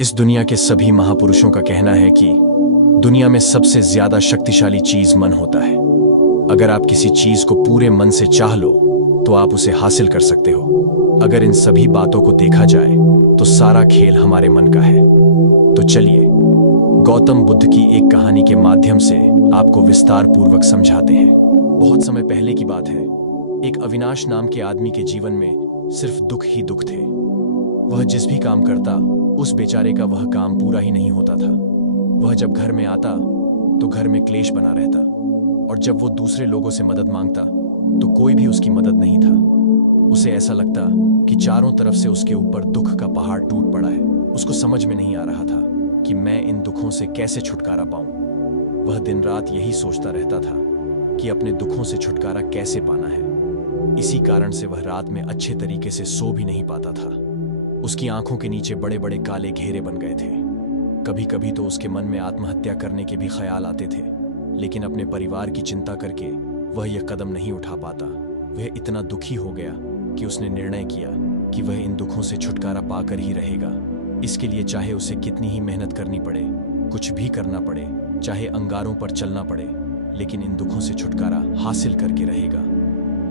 इस दुनिया के सभी महापुरुषों का कहना है कि दुनिया में सबसे ज्यादा शक्तिशाली चीज मन होता है। अगर आप किसी चीज को पूरे मन से चाह लो तो आप उसे हासिल कर सकते हो। अगर इन सभी बातों को देखा जाए तो सारा खेल हमारे मन का है। तो चलिए गौतम बुद्ध की एक कहानी के माध्यम से आपको विस्तार पूर्वक समझाते हैं। बहुत समय पहले की बात है। एक अविनाश नाम के आदमी के जीवन में सिर्फ दुख ही दुख थे। वह जिस भी काम करता उस बेचारे का वह काम पूरा ही नहीं होता था। वह जब घर में आता तो घर में क्लेश बना रहता, और जब वो दूसरे लोगों से मदद मांगता तो कोई भी उसकी मदद नहीं था। उसे ऐसा लगता कि चारों तरफ से उसके ऊपर दुख का पहाड़ टूट पड़ा है। उसको समझ में नहीं आ रहा था कि मैं इन दुखों से कैसे छुटकारा पाऊं। वह दिन रात यही सोचता रहता था कि अपने दुखों से छुटकारा कैसे पाना है। इसी कारण से वह रात में अच्छे तरीके से सो भी नहीं पाता था। उसकी आंखों के नीचे बड़े बड़े काले घेरे बन गए थे। कभी कभी तो उसके मन में आत्महत्या करने के भी ख्याल आते थे, लेकिन अपने परिवार की चिंता करके वह यह कदम नहीं उठा पाता। वह इतना दुखी हो गया कि उसने निर्णय किया कि वह इन दुखों से छुटकारा पाकर ही रहेगा। इसके लिए चाहे उसे कितनी ही मेहनत करनी पड़े, कुछ भी करना पड़े, चाहे अंगारों पर चलना पड़े, लेकिन इन दुखों से छुटकारा हासिल करके रहेगा।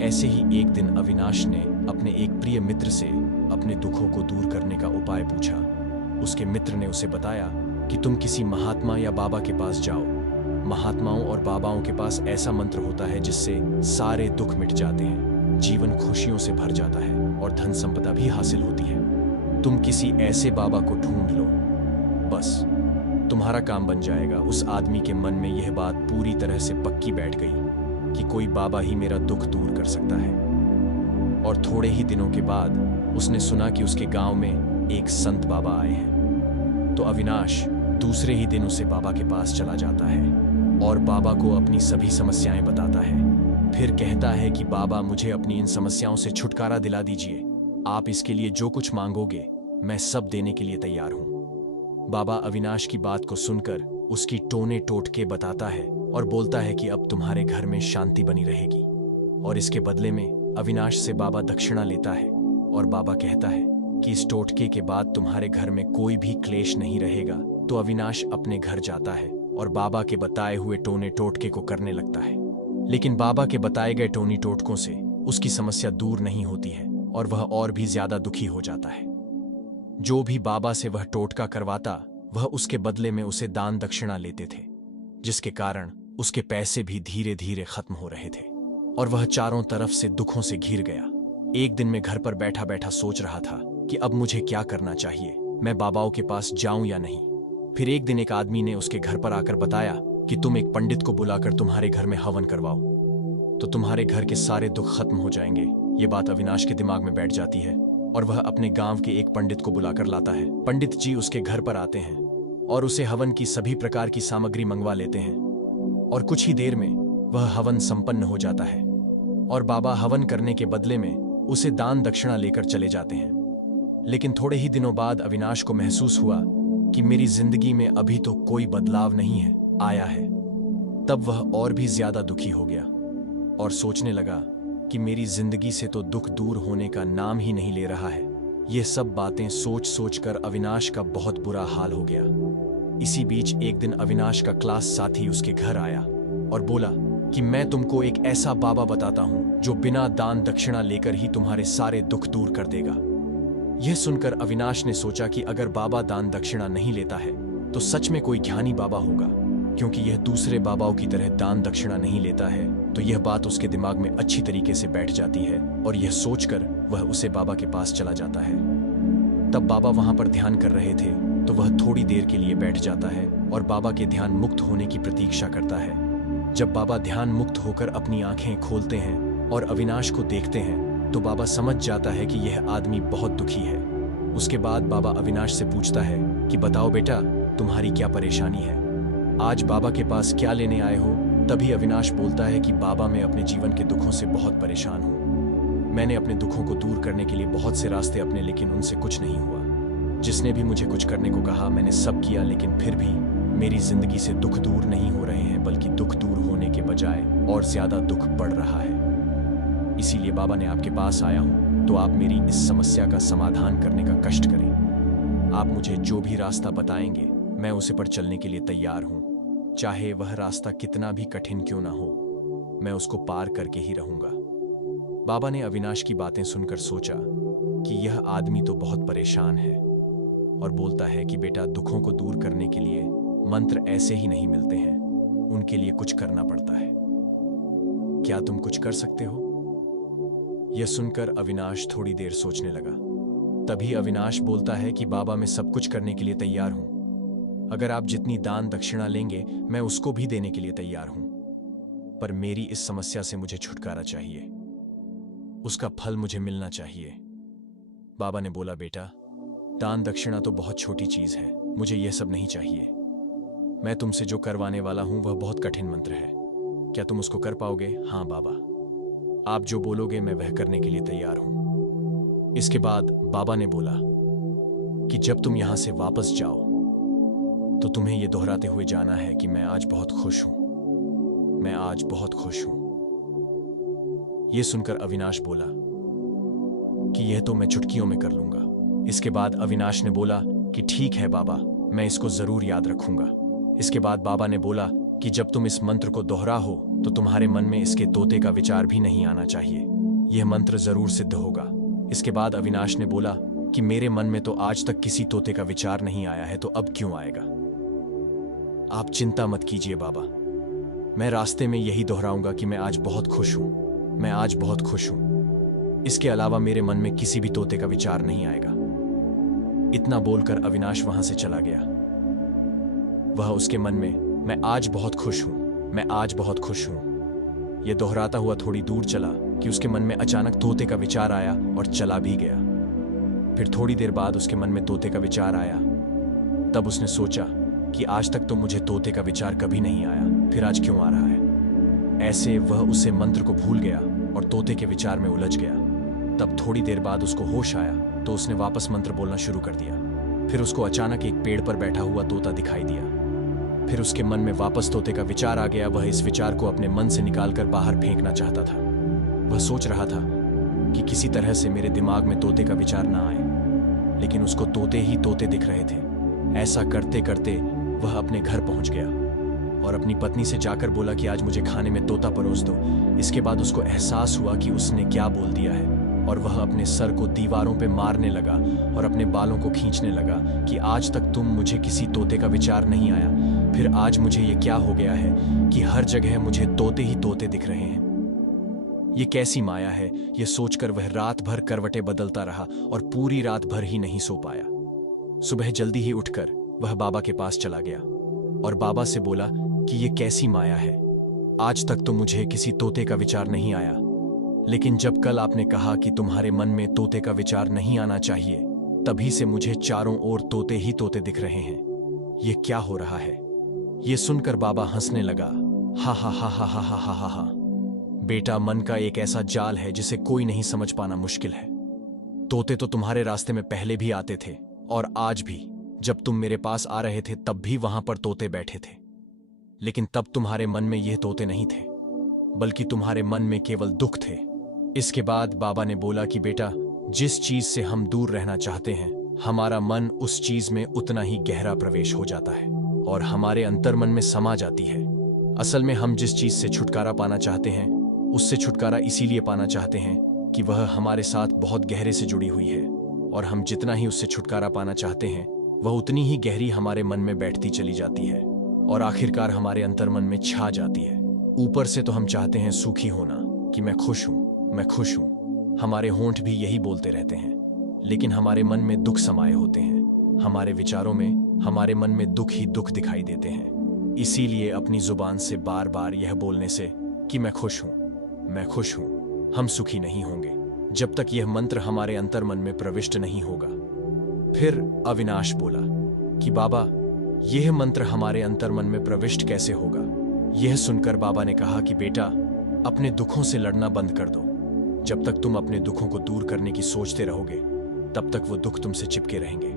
ऐसे ही एक दिन अविनाश ने अपने एक प्रिय मित्र से अपने दुखों को दूर करने का उपाय पूछा। उसके मित्र ने उसे बताया कि तुम किसी महात्मा या बाबा के पास जाओ। महात्माओं और बाबाओं के पास ऐसा मंत्र होता है जिससे सारे दुख मिट जाते हैं, जीवन खुशियों से भर जाता है और धन संपदा भी हासिल होती है। तुम किसी ऐसे बाबा को ढूंढ लो, बस तुम्हारा काम बन जाएगा। उस आदमी के मन में यह बात पूरी तरह से पक्की बैठ गई कि कोई बाबा ही मेरा दुख दूर कर सकता है। और थोड़े ही दिनों के बाद उसने सुना कि उसके गांव में एक संत बाबा आए हैं। तो अविनाश दूसरे ही दिन उसे बाबा के पास चला जाता है और बाबा को अपनी सभी समस्याएं बताता है। फिर कहता है कि बाबा, मुझे अपनी इन समस्याओं से छुटकारा दिला दीजिए। आप इसके लिए जो कुछ मांगोगे मैं सब देने के लिए तैयार हूं। बाबा अविनाश की बात को सुनकर उसकी टोने टोटके बताता है और बोलता है कि अब तुम्हारे घर में शांति बनी रहेगी। और इसके बदले में अविनाश से बाबा दक्षिणा लेता है और बाबा कहता है कि इस टोटके के बाद तुम्हारे घर में कोई भी क्लेश नहीं रहेगा। तो अविनाश अपने घर जाता है और बाबा के बताए हुए टोने टोटके को करने लगता है। लेकिन बाबा के बताए गए टोनी टोटकों से उसकी समस्या दूर नहीं होती है और वह और भी ज्यादा दुखी हो जाता है। जो भी बाबा से वह टोटका करवाता वह उसके बदले में उसे दान दक्षिणा लेते थे, जिसके कारण उसके पैसे भी धीरे धीरे खत्म हो रहे थे और वह चारों तरफ से दुखों से घिर गया। एक दिन मैं घर पर बैठा बैठा सोच रहा था कि अब मुझे क्या करना चाहिए, मैं बाबाओं के पास जाऊं या नहीं। फिर एक दिन एक आदमी ने उसके घर पर आकर बताया कि तुम एक पंडित को बुलाकर तुम्हारे घर में हवन करवाओ तो तुम्हारे घर के सारे दुख खत्म हो जाएंगे। ये बात अविनाश के दिमाग में बैठ जाती है और वह अपने गांव के एक पंडित को बुलाकर लाता है। पंडित जी उसके घर पर आते हैं और उसे हवन की सभी प्रकार की सामग्री मंगवा लेते हैं और कुछ ही देर में वह हवन संपन्न हो जाता है और बाबा हवन करने के बदले में उसे दान दक्षिणा लेकर चले जाते हैं। लेकिन थोड़े ही दिनों बाद अविनाश को महसूस हुआ कि मेरी जिंदगी में अभी तो कोई बदलाव नहीं है आया है। तब वह और भी ज्यादा दुखी हो गया और सोचने लगा कि मेरी जिंदगी से तो दुख दूर होने का नाम ही नहीं ले रहा है। यह सब बातें सोच सोच कर अविनाश का बहुत बुरा हाल हो गया। इसी बीच एक दिन अविनाश का क्लास साथी उसके घर आया और बोला कि मैं तुमको एक ऐसा बाबा बताता हूं जो बिना दान दक्षिणा लेकर ही तुम्हारे सारे दुख दूर कर देगा। यह सुनकर अविनाश ने सोचा कि अगर बाबा दान दक्षिणा नहीं लेता है तो सच में कोई ज्ञानी बाबा होगा, क्योंकि यह दूसरे बाबाओं की तरह दान दक्षिणा नहीं लेता है। तो यह बात उसके दिमाग में अच्छी तरीके से बैठ जाती है और यह सोचकर वह उसे बाबा के पास चला जाता है। तब बाबा वहां पर ध्यान कर रहे थे तो वह थोड़ी देर के लिए बैठ जाता है और बाबा के ध्यान मुक्त होने की प्रतीक्षा करता है। जब बाबा ध्यान मुक्त होकर अपनी आंखें खोलते हैं और अविनाश को देखते हैं तो बाबा समझ जाता है कि यह आदमी बहुत दुखी है। उसके बाद बाबा अविनाश से पूछता है कि बताओ बेटा, तुम्हारी क्या परेशानी है, आज बाबा के पास क्या लेने आए हो। तभी अविनाश बोलता है कि बाबा, मैं अपने जीवन के दुखों से बहुत परेशान हूँ। मैंने अपने दुखों को दूर करने के लिए बहुत से रास्ते अपने, लेकिन उनसे कुछ नहीं हुआ। जिसने भी मुझे कुछ करने को कहा मैंने सब किया, लेकिन फिर भी मेरी जिंदगी से दुख दूर नहीं हो रहे हैं, बल्कि दुख दूर होने के बजाय और ज्यादा दुख बढ़ रहा है। इसीलिए बाबा ने आपके पास आया हूं, तो आप मेरी इस समस्या का समाधान करने का कष्ट करें। आप मुझे जो भी रास्ता बताएंगे मैं उसे पर चलने के लिए तैयार हूं, चाहे वह रास्ता कितना भी कठिन क्यों ना हो, मैं उसको पार करके ही रहूंगा। बाबा ने अविनाश की बातें सुनकर सोचा कि यह आदमी तो बहुत परेशान है और बोलता है कि बेटा, दुखों को दूर करने के लिए मंत्र ऐसे ही नहीं मिलते हैं, उनके लिए कुछ करना पड़ता है। क्या तुम कुछ कर सकते हो? यह सुनकर अविनाश थोड़ी देर सोचने लगा। तभी अविनाश बोलता है कि बाबा, मैं सब कुछ करने के लिए तैयार हूं। अगर आप जितनी दान दक्षिणा लेंगे मैं उसको भी देने के लिए तैयार हूं, पर मेरी इस समस्या से मुझे छुटकारा चाहिए, उसका फल मुझे मिलना चाहिए। बाबा ने बोला, बेटा, दान दक्षिणा तो बहुत छोटी चीज है, मुझे यह सब नहीं चाहिए। मैं तुमसे जो करवाने वाला हूं वह बहुत कठिन मंत्र है, क्या तुम उसको कर पाओगे? हाँ बाबा, आप जो बोलोगे मैं वह करने के लिए तैयार हूं। इसके बाद बाबा ने बोला कि जब तुम यहां से वापस जाओ तो तुम्हें यह दोहराते हुए जाना है कि मैं आज बहुत खुश हूं, मैं आज बहुत खुश हूं। यह सुनकर अविनाश बोला कि यह तो मैं चुटकियों में कर लूंगा। इसके बाद अविनाश ने बोला कि ठीक है बाबा, मैं इसको जरूर याद रखूंगा। इसके बाद बाबा ने बोला कि जब तुम इस मंत्र को दोहरा हो तो तुम्हारे मन में इसके तोते का विचार भी नहीं आना चाहिए, यह मंत्र जरूर सिद्ध होगा। इसके बाद अविनाश ने बोला कि मेरे मन में तो आज तक किसी तोते का विचार नहीं आया है, तो अब क्यों आएगा? आप चिंता मत कीजिए बाबा, मैं रास्ते में यही दोहराऊंगा कि मैं आज बहुत खुश हूं, मैं आज बहुत खुश हूं। इसके अलावा मेरे मन में किसी भी तोते का विचार नहीं आएगा। इतना बोलकर अविनाश वहां से चला गया। वह उसके मन में मैं आज बहुत खुश हूं, मैं आज बहुत खुश हूं, यह दोहराता हुआ थोड़ी दूर चला कि उसके मन में अचानक तोते का विचार आया और चला भी गया। फिर थोड़ी देर बाद उसके मन में तोते का विचार आया। तब उसने सोचा कि आज तक तो मुझे तोते का विचार कभी नहीं आया, फिर आज क्यों आ रहा है? ऐसे वह उसे मंत्र को भूल गया और तोते के विचार में उलझ गया। तब थोड़ी देर बाद उसको होश आया तो उसने वापस मंत्र बोलना शुरू कर दिया। फिर उसको अचानक एक पेड़ पर बैठा हुआ तोता दिखाई दिया। फिर उसके मन में वापस तोते का विचार आ गया। वह इस विचार को अपने मन से निकालकर बाहर फेंकना चाहता था। वह सोच रहा था कि किसी तरह से मेरे दिमाग में तोते का विचार ना आए, लेकिन उसको तोते ही तोते दिख रहे थे। ऐसा करते करते वह अपने घर पहुंच गया और अपनी पत्नी से जाकर बोला कि आज मुझे खाने में तोता परोस दो। इसके बाद उसको एहसास हुआ कि उसने क्या बोल दिया है और वह अपने सर को दीवारों पे मारने लगा और अपने बालों को खींचने लगा कि आज तक तुम मुझे किसी तोते का विचार नहीं आया, फिर आज मुझे ये क्या हो गया है कि हर जगह मुझे तोते ही तोते दिख रहे हैं। ये कैसी माया है? ये सोचकर वह रात भर करवटें बदलता रहा और पूरी रात भर ही नहीं सो पाया। सुबह जल्दी ही उठकर वह बाबा के पास चला गया और बाबा से बोला कि ये कैसी माया है, आज तक तो मुझे किसी तोते का विचार नहीं आया, लेकिन जब कल आपने कहा कि तुम्हारे मन में तोते का विचार नहीं आना चाहिए, तभी से मुझे चारों ओर तोते ही तोते दिख रहे हैं। ये क्या हो रहा है? ये सुनकर बाबा हंसने लगा। हा हा हा हा हा हा हा हा हा। बेटा, मन का एक ऐसा जाल है जिसे कोई नहीं समझ पाना मुश्किल है। तोते तो तुम्हारे रास्ते में पहले भी आते थे और आज भी जब तुम मेरे पास आ रहे थे तब भी वहां पर तोते बैठे थे, लेकिन तब तुम्हारे मन में ये तोते नहीं थे, बल्कि तुम्हारे मन में केवल दुख थे। इसके बाद बाबा ने बोला कि बेटा, जिस चीज से हम दूर रहना चाहते हैं, हमारा मन उस चीज में उतना ही गहरा प्रवेश हो जाता है और हमारे अंतर्मन में समा जाती है। असल में हम जिस चीज से छुटकारा पाना चाहते हैं, उससे छुटकारा इसीलिए पाना चाहते हैं कि वह हमारे साथ बहुत गहरे से जुड़ी हुई है, और हम जितना ही उससे छुटकारा पाना चाहते हैं वह उतनी ही गहरी हमारे मन में बैठती चली जाती है और आखिरकार हमारे अंतर्मन में छा जाती है। ऊपर से तो हम चाहते हैं सुखी होना, कि मैं खुश हूं, मैं खुश हूं। हमारे होंठ भी यही बोलते रहते हैं, लेकिन हमारे मन में दुख समाये होते हैं। हमारे विचारों में, हमारे मन में दुख ही दुख दिखाई देते हैं। इसीलिए अपनी जुबान से बार बार यह बोलने से कि मैं खुश हूं, मैं खुश हूं, हम सुखी नहीं होंगे जब तक यह मंत्र हमारे अंतर्मन में प्रविष्ट नहीं होगा। फिर अविनाश बोला कि बाबा, यह मंत्र हमारे अंतर्मन में प्रविष्ट कैसे होगा? यह सुनकर बाबा ने कहा कि बेटा, अपने दुखों से लड़ना बंद कर दो। जब तक तुम अपने दुखों को दूर करने की सोचते रहोगे, तब तक वो दुख तुमसे चिपके रहेंगे,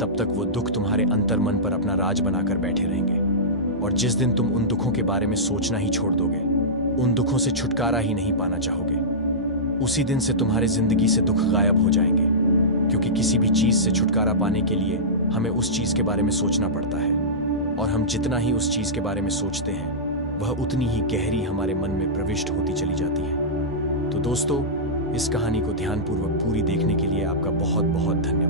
तब तक वो दुख तुम्हारे अंतर्मन पर अपना राज बनाकर बैठे रहेंगे। और जिस दिन तुम उन दुखों के बारे में सोचना ही छोड़ दोगे, उन दुखों से छुटकारा ही नहीं पाना चाहोगे, उसी दिन से तुम्हारी जिंदगी से दुख गायब हो जाएंगे। क्योंकि किसी भी चीज से छुटकारा पाने के लिए हमें उस चीज के बारे में सोचना पड़ता है, और हम जितना ही उस चीज के बारे में सोचते हैं वह उतनी ही गहरी हमारे मन में प्रविष्ट होती चली जाती है। तो दोस्तों, इस कहानी को ध्यानपूर्वक पूरी देखने के लिए आपका बहुत बहुत धन्यवाद।